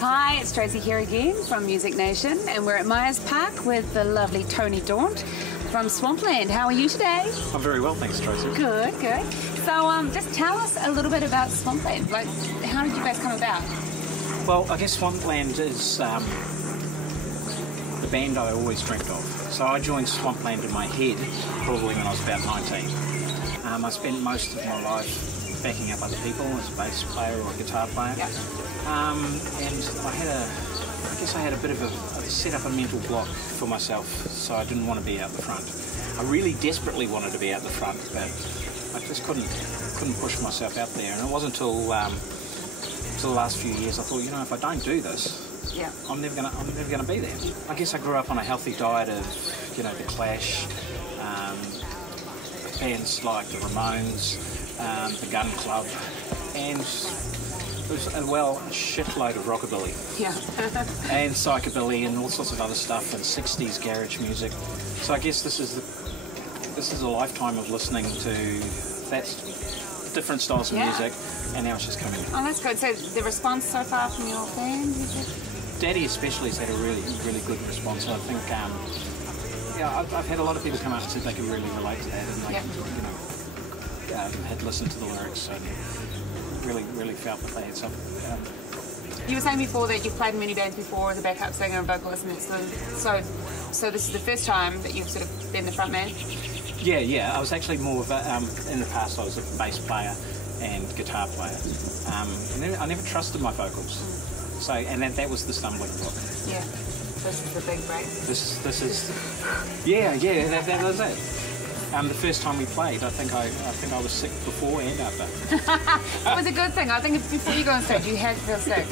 Hi, it's Tracy here again from Music Nation, and we're at Myers Park with the lovely Tony Daunt from Swampland. How are you today? I'm very well, thanks, Tracy. Good, good. So just tell us a little bit about Swampland. Like, how did you guys come about? Well, I guess Swampland is the band I always dreamt of. So I joined Swampland in my head probably when I was about 19. I spent most of my life backing up other people as a bass player or a guitar player. Yep. And I guess I had a bit of a set up a mental block for myself, so I didn't want to be out the front. I really desperately wanted to be out the front, but I just couldn't push myself out there. And it wasn't until the last few years I thought, you know, if I don't do this, yeah, I'm never gonna be there. I guess I grew up on a healthy diet of, you know, the Clash, bands like the Ramones, the Gun Club, and there was a shitload of rockabilly, yeah, and psychobilly, and all sorts of other stuff, and 60s garage music. So I guess this is a lifetime of listening to different styles of music, and now it's just coming. Oh, that's good. So the response so far from your fans? Daddy especially has had a really, really good response. I think, I've had a lot of people come up and said they could really relate to that, and they, you know, had listened to the lyrics and really felt that they had something. You were saying before that you've played in many bands before as a backup singer and vocalist, and so this is the first time that you've sort of been the front man? Yeah. I was actually more of a, in the past I was a bass player and guitar player. I never trusted my vocals. So, and that was the stumbling block. Yeah, this is the big break. This is, that was it. The first time we played, I think I was sick before and after. It was a good thing. I think before you go on stage, you had to feel sick.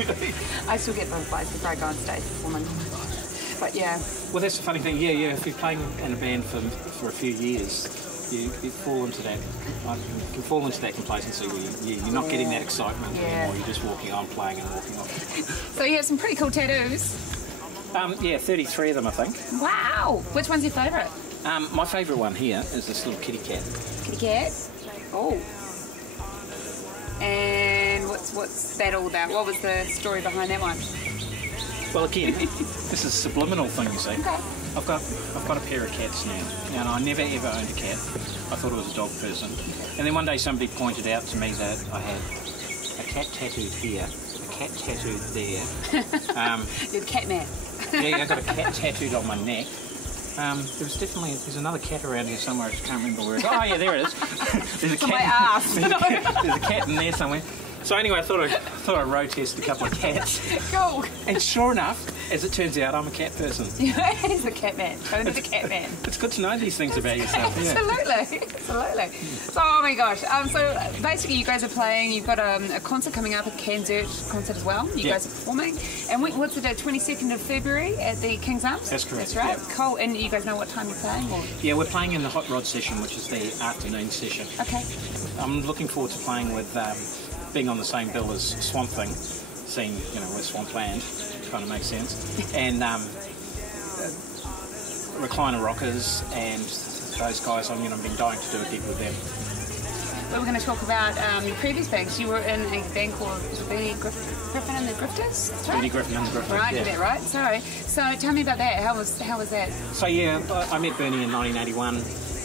I still get butterflies before I go on stage performing. But yeah. Well, that's the funny thing. Yeah. If you're playing in a band for a few years, you fall into that. You can fall into that complacency where you're not getting that excitement anymore. You're just walking on, playing and walking off. So you have some pretty cool tattoos. 33 of them, I think. Wow. Which one's your favourite? My favourite one here is this little kitty cat. Kitty cat? Oh. And what's that all about? What was the story behind that one? Well, again, this is a subliminal thing, you see. Okay. I've got a pair of cats now, and I never ever owned a cat. I thought I was a dog person. And then one day somebody pointed out to me that I had a cat tattooed here, a cat tattooed there. You're the cat man. Yeah, I got a cat tattooed on my neck. There's another cat around here somewhere. I just can't remember where it is. Oh yeah, there it is. There's a cat. My ass. There's a cat in there somewhere. So anyway, I thought I'd road test a couple of cats. Cool. And sure enough, as it turns out, I'm a cat person. Yeah, he's the cat man. Tony's the cat man. It's good to know these things about yourself. Absolutely. So, oh my gosh. So basically, you guys are playing. You've got a concert coming up, a concert as well. You guys are performing. And what's the date? 22nd of February at the King's Arms. That's correct. That's right. Yeah. Cool. And you guys know what time you're playing? Or? Yeah, we're playing in the Hot Rod session, which is the afternoon session. Okay. I'm looking forward to playing with. Being on the same bill as Swamp Thing, seeing, you know, with Swampland, kind of makes sense, and Recliner Rockers and those guys. I've been dying to do a gig with them. But we're going to talk about your previous bands. You were in a band called Bernie Griffin and the Grifters. That's right? Bernie Griffin and the Grifters. Right, yeah. Is that right? Sorry. So tell me about that. How was that? So yeah, I met Bernie in 1981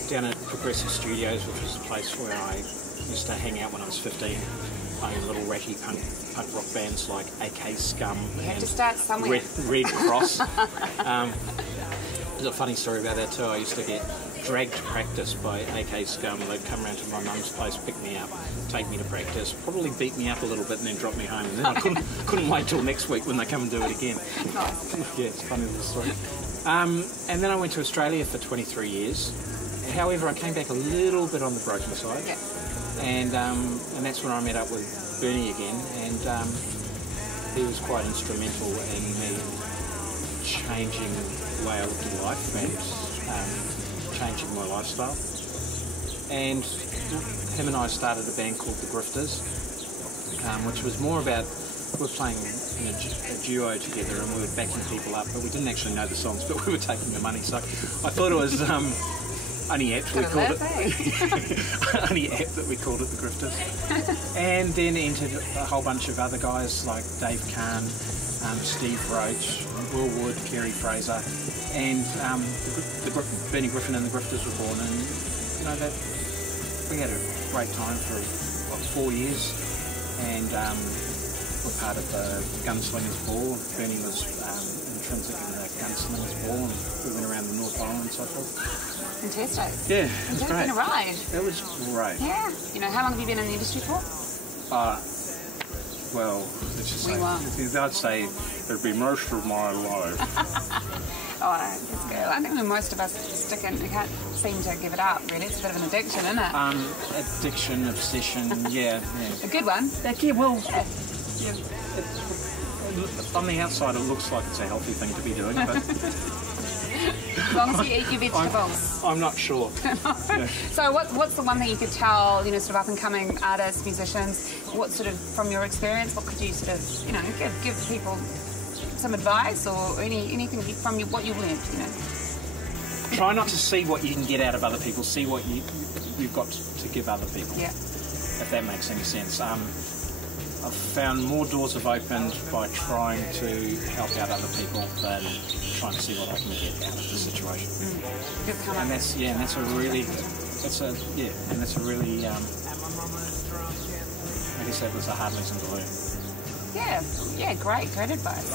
down at Progressive Studios, which was a place where I used to hang out when I was 15. Playing little ratty punk rock bands like AK Scum and to start somewhere. Red Cross. There's a funny story about that too. I used to get dragged to practice by AK Scum. They'd come around to my mum's place, pick me up, take me to practice, probably beat me up a little bit and then drop me home. And then I couldn't wait till next week when they come and do it again. Nice. Yeah, it's a funny little story. And then I went to Australia for 23 years. However, I came back a little bit on the broken side. Yeah. And that's when I met up with Bernie again, and he was quite instrumental in me changing the way I looked at life and changing my lifestyle. And him and I started a band called the Grifters, which was more about, we were playing in a duo together and we were backing people up, but we didn't actually know the songs, but we were taking the money. So I thought it was only apt we called it only apt that we called it the Grifters. And then entered a whole bunch of other guys like Dave Kahn, Steve Roach, Will Wood, Kerry Fraser, and Bernie Griffin and the Grifters were born, and you know that we had a great time for what, 4 years, and we're part of the Gunslingers Ball. Bernie was intrinsic in the Gunslingers Ball, and we went around the North Island and so forth. Fantastic. Yeah, it was great. It's been a ride. It was great. Yeah. You know, how long have you been in the industry for? Well, let's just say, I'd say it'd be most of my life. Oh, that's good. I think most of us stick in, we can't seem to give it up, really. It's a bit of an addiction, isn't it? Addiction, obsession, yeah. A good one. Yeah, well, on the outside it looks like it's a healthy thing to be doing, but as long as you eat your vegetables. I'm not sure. Yeah. So what's the one thing you could tell, you know, sort of up-and-coming artists, musicians, what sort of, from your experience, what could you sort of, you know, give people some advice or anything from what you've learned, you know? Try not to see what you can get out of other people, see what you've got to give other people. Yeah. If that makes any sense. I've found more doors have opened by trying to help out other people than trying to see what I can get out of the situation. And that's a really, I guess that was a hard lesson to learn. Yeah, great advice.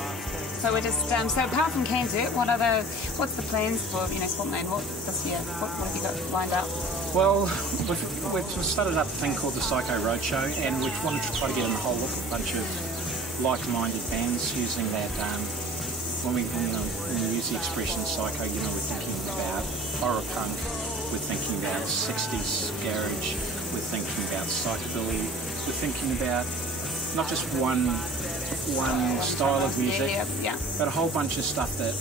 So we're just, so apart from Kansas, what's the plans for, you know, Swampland this year? What have you got lined up? Well, we've started up a thing called the Psycho Roadshow, and we've wanted to try to get in a whole bunch of like-minded bands using that. When we use the expression psycho, you know, we're thinking about horror punk, we're thinking about 60s garage, we're thinking about psychobilly, we're thinking about not just one style of music, but a whole bunch of stuff that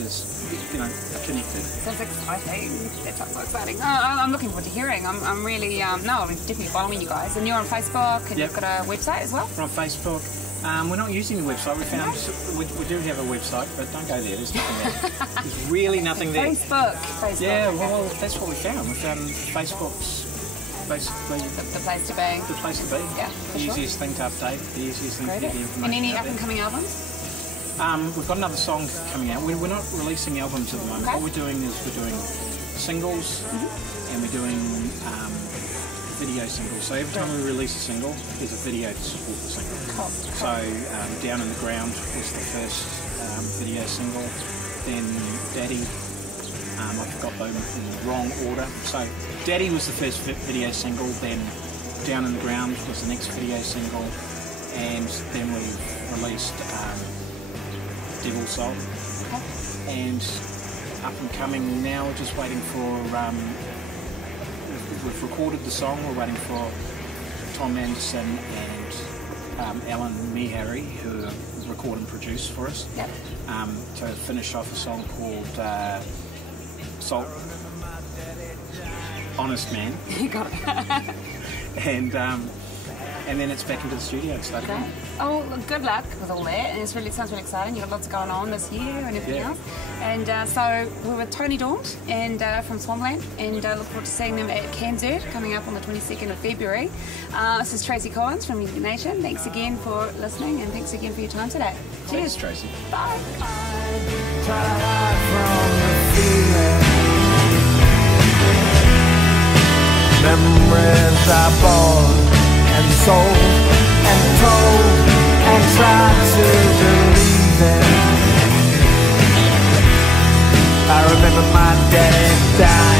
is, you know, connected. Sounds exciting. That sounds so exciting. I'm looking forward to hearing. I'm really, I'm definitely following you guys. And you're on Facebook, and you've got a website as well? We're on Facebook. We're not using the website. We do have a website, but don't go there. There's nothing there. There's really nothing there. Facebook. Yeah, well, that's what we found. We found Facebook's basically the place to be. The place to be. Yeah, the easiest thing to update. The easiest thing to get the information. And any up-and-coming albums? We've got another song coming out. We're not releasing albums at the moment. What we're doing is we're doing singles, and we're doing video singles. So every time we release a single, there's a video to support the single. Cool. So Down in the Ground was the first video single. Then Daddy, I've got them in the wrong order. So Daddy was the first video single, then Down in the Ground was the next video single, and then we released Devil Soul. And up and coming now, we're just waiting for, we've recorded the song, we're waiting for Tom Anderson and Alan Mehari, who record and produce for us, to finish off a song called Salt, Honest Man. You got it. And then it's back into the studio and starting on. Oh, good luck with all that, and it sounds really exciting. You've got lots going on this year and everything else. And so we're with Tony Daunt and from Swampland, and look forward to seeing them at Kansas coming up on the 22nd of February. This is Tracy Collins from Music Nation. Thanks again for listening, and thanks again for your time today. Cheers, Tracy. Bye. Memories I bought and sold and told and tried to believe in. I remember my daddy dying.